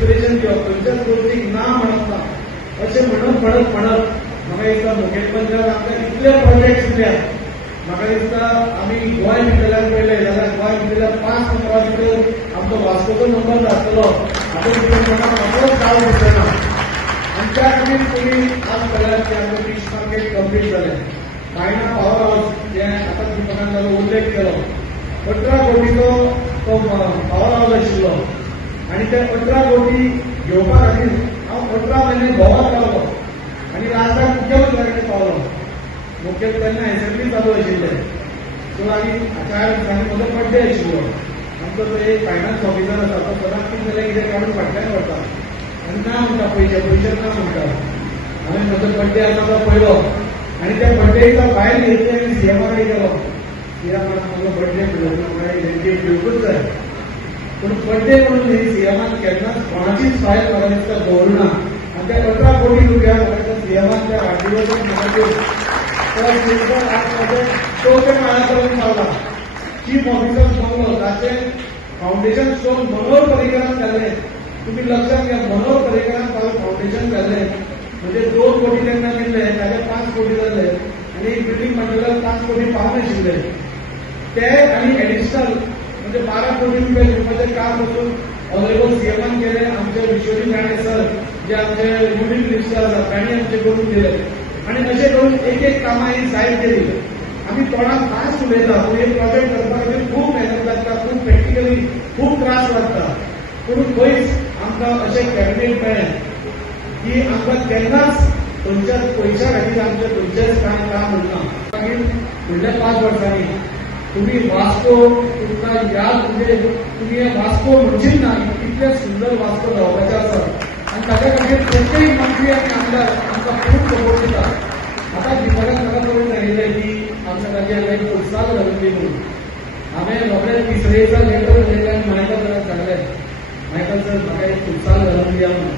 Inspiration घेवप खंयच्याच गोष्टीक ना म्हणप ना अशें म्हणत म्हाका दिसता मुखेलमंत्र्यान आमकां इतले प्रोजेक्ट्स दिल्यात. म्हाका दिसता आमी गोंय भितरल्यान पळयलें जाल्यार गोंय भितरल्या 5 नंबरा भितर आमचो वास्कोचो नंबर आसतलो. आतां म्हाका गांव दिसना. आमच्या कमीत कमी आज पळयल्यार की आमचें फिश मार्केट कंप्लीट जालें. बायणा पावर हावस जे आतां दीपकान ताचो उल्लेख केलो 18 कोटीचो तो पावर हावस आशिल्लो आनी ते 18 कोटी घेवपा खातीर हांव 18 म्हयने भोंवत रावलो आनी लास्टाक मुख्यमंत्र्याकडे पावलो. मुखेल तेन्ना एसेंब्ली चालू आशिल्ले. सो आमी म्हजो बर्थडे आशिल्लो. आमचो तो एक फायनान्स ऑफिसर आसा तो सदांच कितें जाल्यार कितें काडून फाटल्यान व्हरता आनी ना म्हणटा पयशे ना म्हणटा. हांवें म्हजो बर्थडे आसा तो पळयलो आनी त्या बर्थडेचा भायर घेतले आनी सीएमाकडे गेलो. कित्याक म्हजो बर्थडे गिफ्ट दिवपूच जाय. पूण बर्थडे म्हणून सीएमान केन्नाच कोणाचीच फायल म्हाका दिसता दवरुना आनी त्या 18 कोटी रुपया म्हाका सीएमान त्या वाडदिवसाक म्हाका चौथे माळ्यापर्यंत पावला. चीफ ऑफिसर सांगलो ताचे फाउंडेशन स्टोन मनोहर पर्रीकरान घाल्ले. तुम्ही लक्षात घ्या मनोहर पर्रीकरान फाउंडेशन घाल्ले म्हणजे 2 कोटी तेन्ना दिल्ले ताचे 5 कोटी जाल्ले आनी बिल्डींग मटेरियल 5 कोटी पावनाशिल्ले ते आनी एडिशनल म्हणजे 12 कोटी रुपया दिवपाचें काम वचून ऑनरेबल सीएमान केले. आमचे विश्वजीत राणे सर जे आमचे युनिट मिनिस्टर आसात तांणी आमचे करून दिले आनी अशें करून एक कामां ही जायत गेली. आमी तोंडाक फास्ट उलयता पूण एक प्रोजेक्ट करपा खातीर खूब मेहनत लागता, खूब प्रॅक्टिकली खूब त्रास लागता. पूण खंयच आमकां अशें कॅबिनेट मेळ्ळें की आमकां केन्नाच खंयच्याच पयशा खातीर आमचें खंयचेंच काम उरना. मागीर फुडल्या 5 वर्सांनी तुम्ही वास्को तुमकां याद म्हणजे तुम्ही हे वास्को म्हणशीत ना इतले सुंदर वास्को जावपाचें आसा आनी ताच्या खातीर प्रत्येक मंत्री आनी आमदार आमकां खूब सपोर्ट दिता. आतां दिपकान म्हाका कळून सांगिल्लें की आमच्या ताजेर एक प्रोत्साहन घालून दी म्हणून. हांवें रोखडेंच तिसरे दिसा लेटर बरयलें आनी मायकल सराक सांगलें मायकल सर म्हाका एक प्रोत्साहन घालून दिया म्हणून.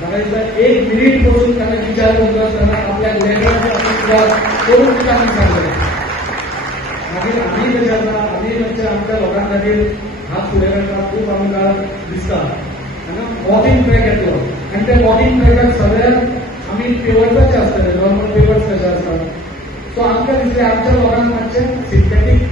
म्हाका दिसता 1 मिनीट पसून ताणें विचार करता आसतना आपल्या लेटराचें करून दिता आनी सांगलें. मागीर आमी कशें आसा आमी मातशें आमच्या लोकां खातीर हात फुडें करता खूब आमकां दिसता. हांगा वॉकिंग ट्रॅक येतलो आनी त्या वॉकिंग ट्रॅकाक सगळ्याक आमी पेवर्साचे आसतले नॉर्मल पेवर्स कशे आसता. सो आमकां दिसलें आमच्या लोकांक मातशें सिंथेटीक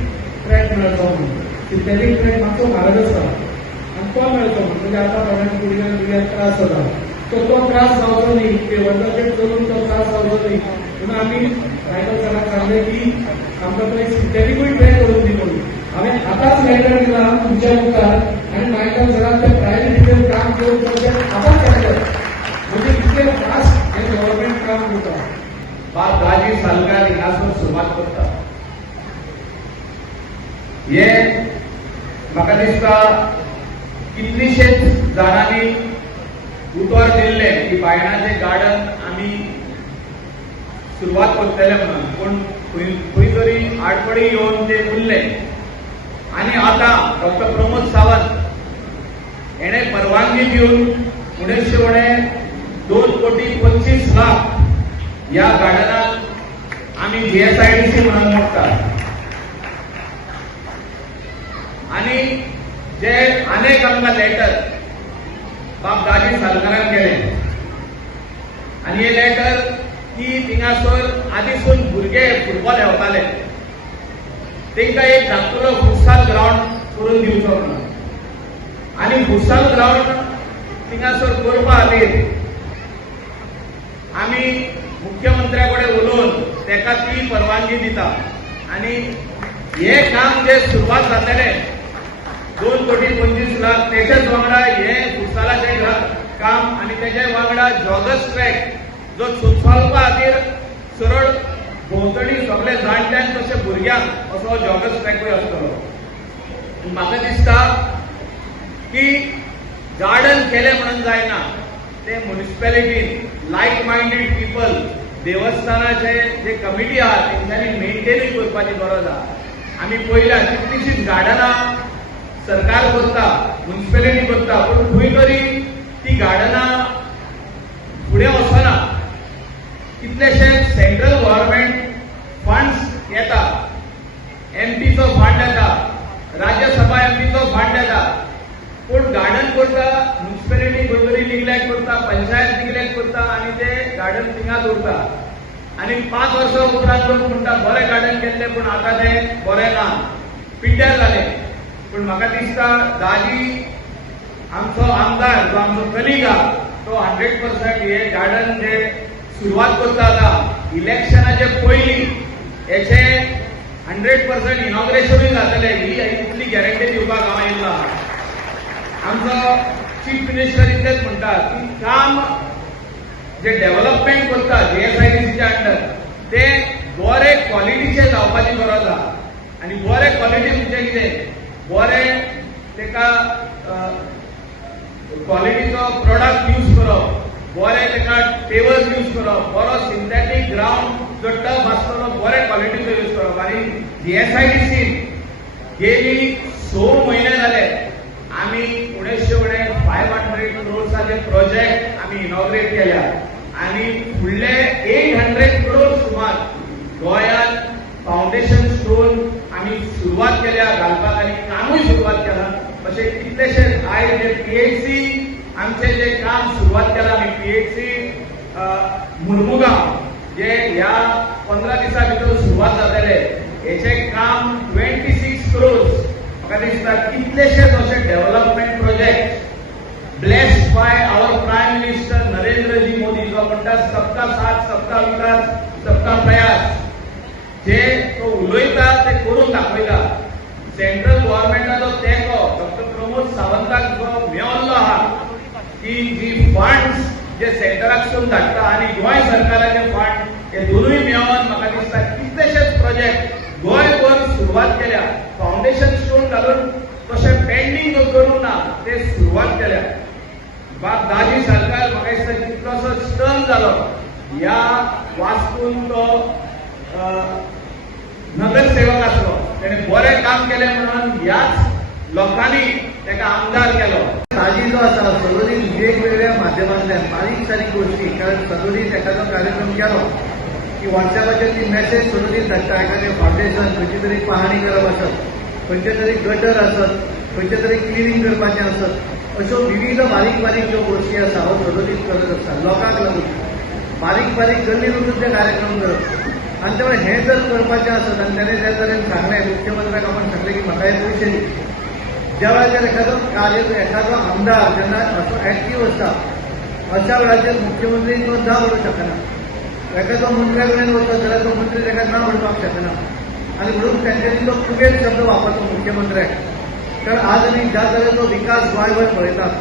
ट्रॅक मेळचो म्हणून. सिंथेटीक ट्रॅक मातसो म्हारग आसता आनी तो मेळचो म्हणून म्हणजे आतां थोड्यांक भुरग्यांक त्रास जाता. सो तो त्रास जावचो न्ही पेवर्साचेर चलून तो त्रास जावचो न्ही म्हणून आमी मायकल सराक सांगलें की आमकां तो एक सिंथेटीकूय ट्रॅक करून दी म्हणून. हांवें आतांच लेटर दिला तुमच्या मुखार आनी मायकल सराक त्या प्रायोरिटीचेर काम घेवन तुमचें आतांच सांगलें म्हणजे इतलें फास्ट हें गव्हर्मेंट काम करता. बाब दाजी सालकार हिंगासून सुरवात करता. हे म्हाका दिसता कितलीशेच जाणांनी उतर दिल्ले की बायणाचें गार्डन आमी सुरवात करतले म्हणून. पूण खंय तरी आडपडी येवन ते उरले आनी आतां डॉक्टर प्रमोद सावंत हेणे परवानगी दिवन उणेशे 2 कोटी 25 लाख ह्या गार्डनाक आमी जीएसआयडीसी म्हणून मोडटा. आनी जे अनेक आमकां लेटर बाब दाजी सालकारान केले आनी हे लेटर की थिंगासर आदीसून भुरगे फुटबॉल खेळटाले तांकां एक धाकटुलो फुटसाल ग्राउंड करून दिवचो म्हणून. आनी फुटसाल ग्राउंड थिंगासर करपा खातीर आमी मुख्यमंत्र्या कडेन उलोवन ताका ती परवानगी दिता आनी हे काम जे सुरवात जातले 2 कोटी 25 लाख तेच्याच वांगडा हे फुटसालाचें काम आनी तेच्या वांगडा जॉगर्स ट्रॅक जो चलपा खातीर सरळ भोंवतणी सगळे जाणट्यांक तशें भुरग्यांक असो जॉगर्स ट्रॅकूय आसतलो. म्हाका दिसता की गार्डन केलें म्हणून जायना ते म्युनिसिपॅलिटीन लायक मायंडेड पीपल देवस्थानाचे जे कमिटी आहा तेंच्यांनी मेंटेनूय करपाची गरज आहा. आमी पयल्या कितलींशींच गार्डनां सरकार करता म्युनिसिपॅलिटी करता पूण खंय तरी ती गार्डनां फुडें वचना. कितलेशे सेंट्रल गव्हर्नमेंट फंड्स येता एमपीचो फंड येता राज्यसभा एमपीचो फंड येता पूण गार्डन करता म्युनिसिपॅलिटी निग्लेक्ट करता, पंचायत निग्लेक्ट करता आणि ते गार्डन थिंगाच उरता. आणि 5 वर्सां उपरांत लोक म्हणटा बरें गार्डन केल्ले पूण आतां ते बरें ना, पिड्ड्यार जाले. पूण म्हाका दिसता दाजी आमचो आमदार जो आमचो कलीग आहा तो 100% हे गार्डन जे सुरवात करता आतां इलेक्शनाचे पयलीं हेचे 100% इनॉग्रेशनूय जातले ही इतली गॅरंटी दिवपाक हांव येयल्लो आहा. आमचो चीफ मिनिस्टर इतलेच म्हणटा की काम जे डेव्हलपमेंट करता जीएसआयडीसीच्या अंडर ते बरे क्वॉलिटीचे जावपाची गरज आहा. आनी बरे क्वॉलिटी म्हणजे कितें, बरें तेका क्वॉलिटीचो प्रोडक्ट यूज करप, बरे तेका पेवर्स यूज करप, बरो सिंथेटीक ग्राउंड जो टफ आसतलो बरे क्वॉलिटीचो यूज करप. आनी जीएसआयडीसीन गेली 6 म्हयने जाले आमी 500 करोडसाचे प्रोजेक्ट आमी इनॉग्रेट केल्या आणि फुडले 800 करोड सुमार गोंयांत फाउंडेशन स्टोन आमी सुरवात केल्या घालपाक आनी कामूय सुरवात केला. अशे कितलेशेच आयज जे पीएचसी आमचे जे काम सुरवात केला आमी पीएचसी मुर्मुगांव जे ह्या 15 दिसां भितर सुरवात जातले हेचे काम 26 करोड. म्हाका दिसता कितलेशेच अशे development project blessed by our prime minister Narendra ji Modi जो म्हणटा सबका साथ सबका विकास सबका प्रयास, जे तो उलयता ते करून दाखयता. सेंट्रल गव्हर्नमेंटाचो तेंको डॉक्टर प्रमोद सावंताक जो मेळिल्लो आहा की जी फंड्स जे सेंटराकसून धाडटा आनी गोंय सरकाराचे फंड हे दोनूय मेळोन म्हाका दिसता कितलेशेच प्रोजेक्ट गोंयभर सुरवात केल्या. फाउंडेशन स्टोन घालून तशें पेंडींग करून ना, ते सुरवात केल्या. दाजी सरकार म्हाका दिसता कितलोसो टर्न जालो ह्या वास्कून तो नगरसेवक आसलो, तेणें बरें काम केलें म्हणून ह्याच लोकांनी ताका आमदार केलो. दाजी जो आसा सदोदीन वेगवेगळ्या माध्यमांतल्यान बारीक सारीक गोश्टी, कारण सदोदीन एखादो कार्यक्रम केलो की व्हॉट्सॅपाचेर ती मेसेज सदोदीन धाडटा एखादें फाउंडेशन खंयची तरी पाहणी करप आसत, खंयचे तरी गटर आसत, खंयचे तरी क्लिनिंग करपाचें आसत, अश्यो विविध बारीक बारीक ज्यो गोश्टी आसा हो सदोदीन करत आसता लोकांक लागून. बारीक बारीक गल्लीन वचून ते कार्यक्रम करप. आनी त्यामुळे हें जर करपाचें आसत आनी तेणें त्या तरेन सांगलें, मुख्यमंत्र्याक आपण सांगलें की म्हाका हे पयशे दी. ज्या वेळाचेर एखादो आमदार जेन्ना असो एक्टीव आसता अशा वेळाचेर मुख्यमंत्री तो ना म्हणूंक शकना. एखादो मंत्र्या कडेन वचत जाल्यार तो मंत्री ताका ना म्हणपाक शकना. आनी म्हणून तेंच्यांनी तो कुबेर शब्द वापरलो मुख्यमंत्र्याक. कारण आज आमी ज्या तरेचो विकास गोंयभर पळयतात,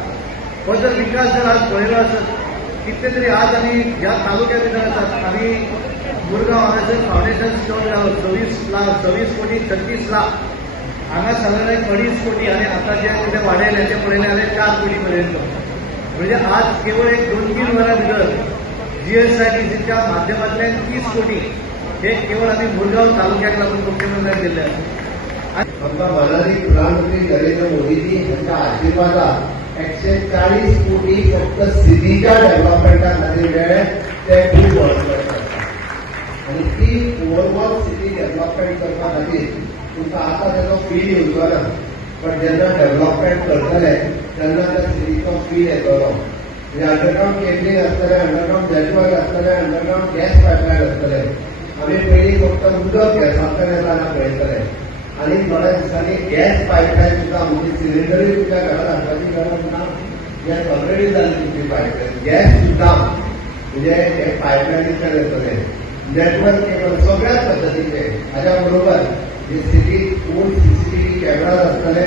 हो जर विकास जर आज पळयलो आसत कितले तरी आज आमी ह्या तालुक्या भितर आसात. आमी मुरगांव हांगासर फाउंडेशन स्टोन घालून 26 कोटी 36 लाख, हांगा साधारण 2.5 कोटी आनी आतां जे कितें वाडयलें तें पळयलें जाल्यार 4 कोटी पर्यंत. म्हणजे आज केवळ एक 2-3 वरां भितर जीएसआयडीसीच्या माध्यमांतल्यान 30 कोटी हे केवळ आमी मुरगांव तालुक्याक लागून मुख्यमंत्र्याक दिल्ले आसात. आमकां माननीय प्रधानमंत्री नरेंद्र मोदीजी हांच्या आशिर्वादान 140 कोटी फक्त सिटीच्या डेव्हलपमेंटा खातीर मेळ्ळे, ते खूब व्हड करतात. आनी ती ओवरऑल सिटी डेव्हलपमेंट करपा खातीर तुमकां आतां तेजो फील येवचो ना, पण जेन्ना डेव्हलपमेंट करतले तेन्ना त्या सिटीचो फील येतलो. म्हणजे अंडरग्राउंड केबलिंग आसतलें, अंडरग्राउंड नेटवर्क आसतलें, अंडरग्राउंड गॅस पायपलायन आसतले. आमी पयलीं फक्त उदक गॅसांतल्यान येताना पळयतले आनी थोड्या दिसांनी गॅस पायपलायन सुद्दां म्हणजे सिलिंडरूय तुमच्या घरांत हाडपाची गरज ना. गॅस ऑलरेडी जाली तुमची पायपलायन, गॅस सुद्दां म्हणजे हे पायपलायनींतल्यान येतले. नेटवर्क केबल सगळ्याच पद्दतीचे. हाच्या बरोबर जे सिटींत ओल्ड सीसीटीव्ही कॅमेराज आसतले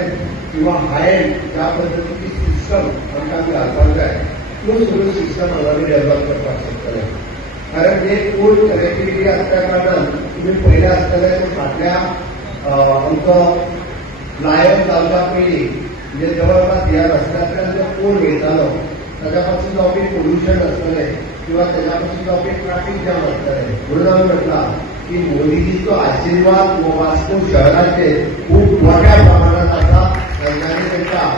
किंवा हाय एंड ज्या पद्दतीची सिस्टम आमकां घालपाक जाय त्यो सगळ्यो सिस्टम हांगा आमी डेव्हलप करपाक शकतले. कारण जे ओल्ड कनेक्टिव्हिटी आसल्या कारणान तुमी पयले आसतले ते फाटल्या आमचो लायन जावच्या पयलीं म्हणजे जवळपास ह्या रस्त्यांतल्यान जो कोण वयतालो ताच्या पासून जावपी पोल्युशन आसतलें किंवा त्याच्या पासून जावपी ट्रॅफिक जॅम आसतलें. म्हणून हांवें म्हटलां की मोदीजीचो आशिर्वाद वास्को शहराचेर खूब मोठ्या प्रमाणात आसा. तांच्यांनी तांकां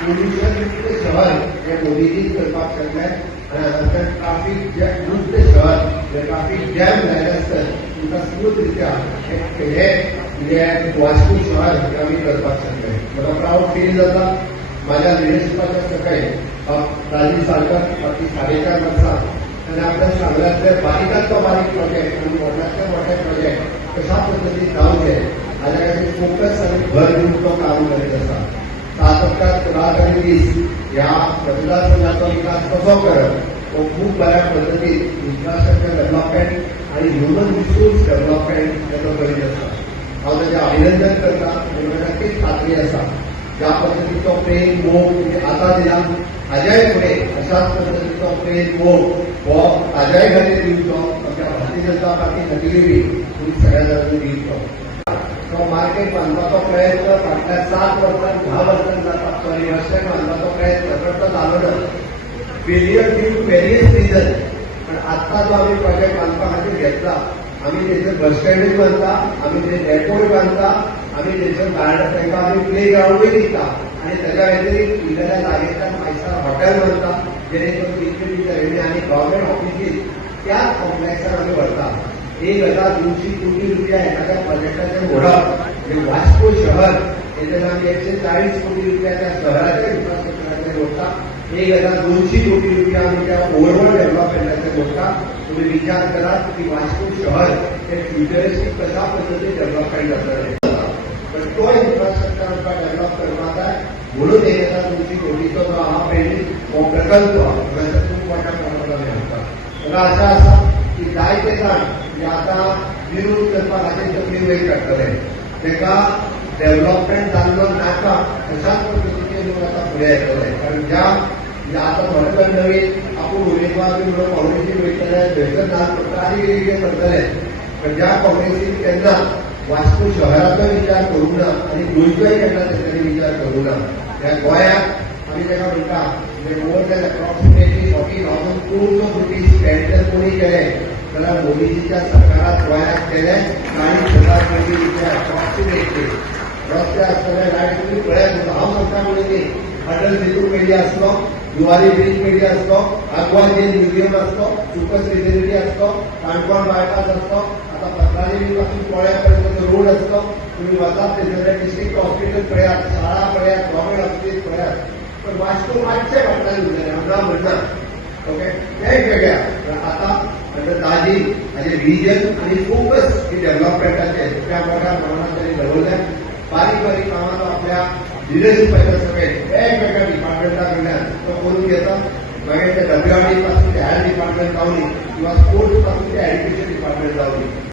पोल्युशन मुक्त शहर हे मोदीजीच करपाक शकले आनी हांगासर ट्रॅफिक जॅम मुक्त शहर जे ट्रॅफिक जॅम जाल्ले आसतात तुमकां स्मूथ रित्या हे वास्को शहर हे आमी करपाक शकले. म्हाका प्राऊड फील जाता. माझ्या लिडरशिपाच्या सकयल राजीव साळकर बाकी 4.5 वर्सां आणि आपल्या सांगल्यातले बारीकांतलो बारीक प्रोजेक्ट आणि मोठ्यातले मोठे प्रोजेक्ट कशा पद्दतीन जावचे हाच्या खातीर फोकस आनी भर दिवन तो काम करीत आसा. सातत्यात पुढाकारी दीस ह्या मतदारसंघाचो विकास कसो करप हो खूब बऱ्या पद्दतीन इन्फ्रास्ट्रक्चर डेव्हलपमेंट आणि ह्युमन रिसोर्स डेव्हलपमेंट हेचो करीत आसा. हांव ताचें अभिनंदन करता आनी म्हाका नक्कीच खात्री आसा ज्या पद्दतीचो प्रेम मोग तुमी आतां दिला हाज्याय फुडें अशाच पद्दतीचो प्रेम मोग हो ताज्याय खातीर दिवचो आमच्या भारतीय जनता पार्टी खातीरूय बी तुमी सगळ्या जाणांनी दिवचो. तो मार्केट बांदपाचो प्रयत्न फाटल्या 7 वर्सांत 10 वर्सांत जाता सॉरी वर्षांत बांदपाचो प्रयत्न पण तो जालो ना. Failure due to various reason. पण आत्ता जो आम्ही प्रोजेक्ट बांदपा खातीर घेतला आम्ही थंयसर बस स्टँडूय बांदता आम्ही थंय एअरपोर्ट बांदता आम्ही थंयसर गार्डन तांकां आमी प्ले ग्राउंडूय दिता आनी ताच्या व्यतिरिक्त इल्ल्या लागींच्यान 5 स्टार हॉटेल बांदता जेणे करून डिस्ट्रिब्युटरी आनी गव्हर्मेंट ऑफिसीस त्याच कॉम्प्लेक्सान आमी व्हरता. 1,200 कोटी रुपया एखाद्या प्रोजेक्टाचेर व्हरप म्हणजे वास्को शहर हेजेर आमी 140 कोटी रुपया त्या शहराच्या इन्फ्रास्ट्रक्चराचेर व्हरता. 1,200 कोटी रुपया आमी त्या ओव्हरऑल डेव्हलपमेंटाचेर व्हरता. तुम्ही विचार करा की वास्को शहर हे फ्युचरिस्टीक कशा पद्दतीन डेव्हलपमेंट जातलें. पण तो इन्फ्रास्ट्रक्चर आमकां डेव्हलप करपाक जाय म्हणून 1,200 कोटीचो जो आहा पयलीं हो प्रकल्प खूब मोठ्या प्रमाणात आमी हाडटा. म्हाका आशा आसा की जायते जाण जे आतां विरोध करपा खातीर तकली वयर काडटले ताका डेव्हलपमेंट जाल्लो नाका अशाच पद्दतीचे लोक आतां फुडें येतले. कारण ज्या आतां थोडे नवीन आपूण उमेदवार बी म्हणून काँग्रेसीन वयतले थंयसर नाच करता आनी कितें करतले. पण ज्या काँग्रेसीन केन्ना वास्को शहराचो विचार करूंक ना आनी गोंयचोय केन्ना तेंच्यांनी विचार करूंक ना. ह्या गोंयांत आमी ताका म्हणटा म्हणजे more than approximately 40,000 crores rupees spend जर कोणी केले जाल्यार मोदीजीच्या सरकारात गोंयांत केले 40,000 कोटी रुपया अप्रॉक्सिमेटली. रस्ते आसतले लायट तुमी पळयात हांव सांगता म्हणून न्ही अटल सेतू पेढी आसलो जुवारी ब्रीज पेढी आसलो आग्वाद जैन म्युझियम आसलो सुपर स्पेशलिटी आसलो काणकोण बायपास आसलो आता पत्रादेवी पासून पोळ्या पर्यंत रोड आसलो तुम्ही वचात थंयसरलें डिस्ट्रिक्ट हॉस्पिटल पळयात शाळा पळयात गव्हर्मेंट ऑफिसीस पळयात. पण वास्को मातशें फाटल्यान उरलेलें हांव ना म्हणना. ओके वेगवेगळ्या आता म्हणजे ताजी हाजे विजन आनी फोकस ही डेव्हलपमेंटाचेर त्या मोठ्या प्रमाणात त्यांनी दवरल्या. बारीक बारीक कामां आपल्या लिडरशिपाच्या सगळे वेगवेगळ्या डिपार्टमेंटा कडल्यान तो करून घेता. मागीर ते डब्ल्यूआरडी पासून ते हेल्थ डिपार्टमेंट पावली किंवा स्पोर्ट्स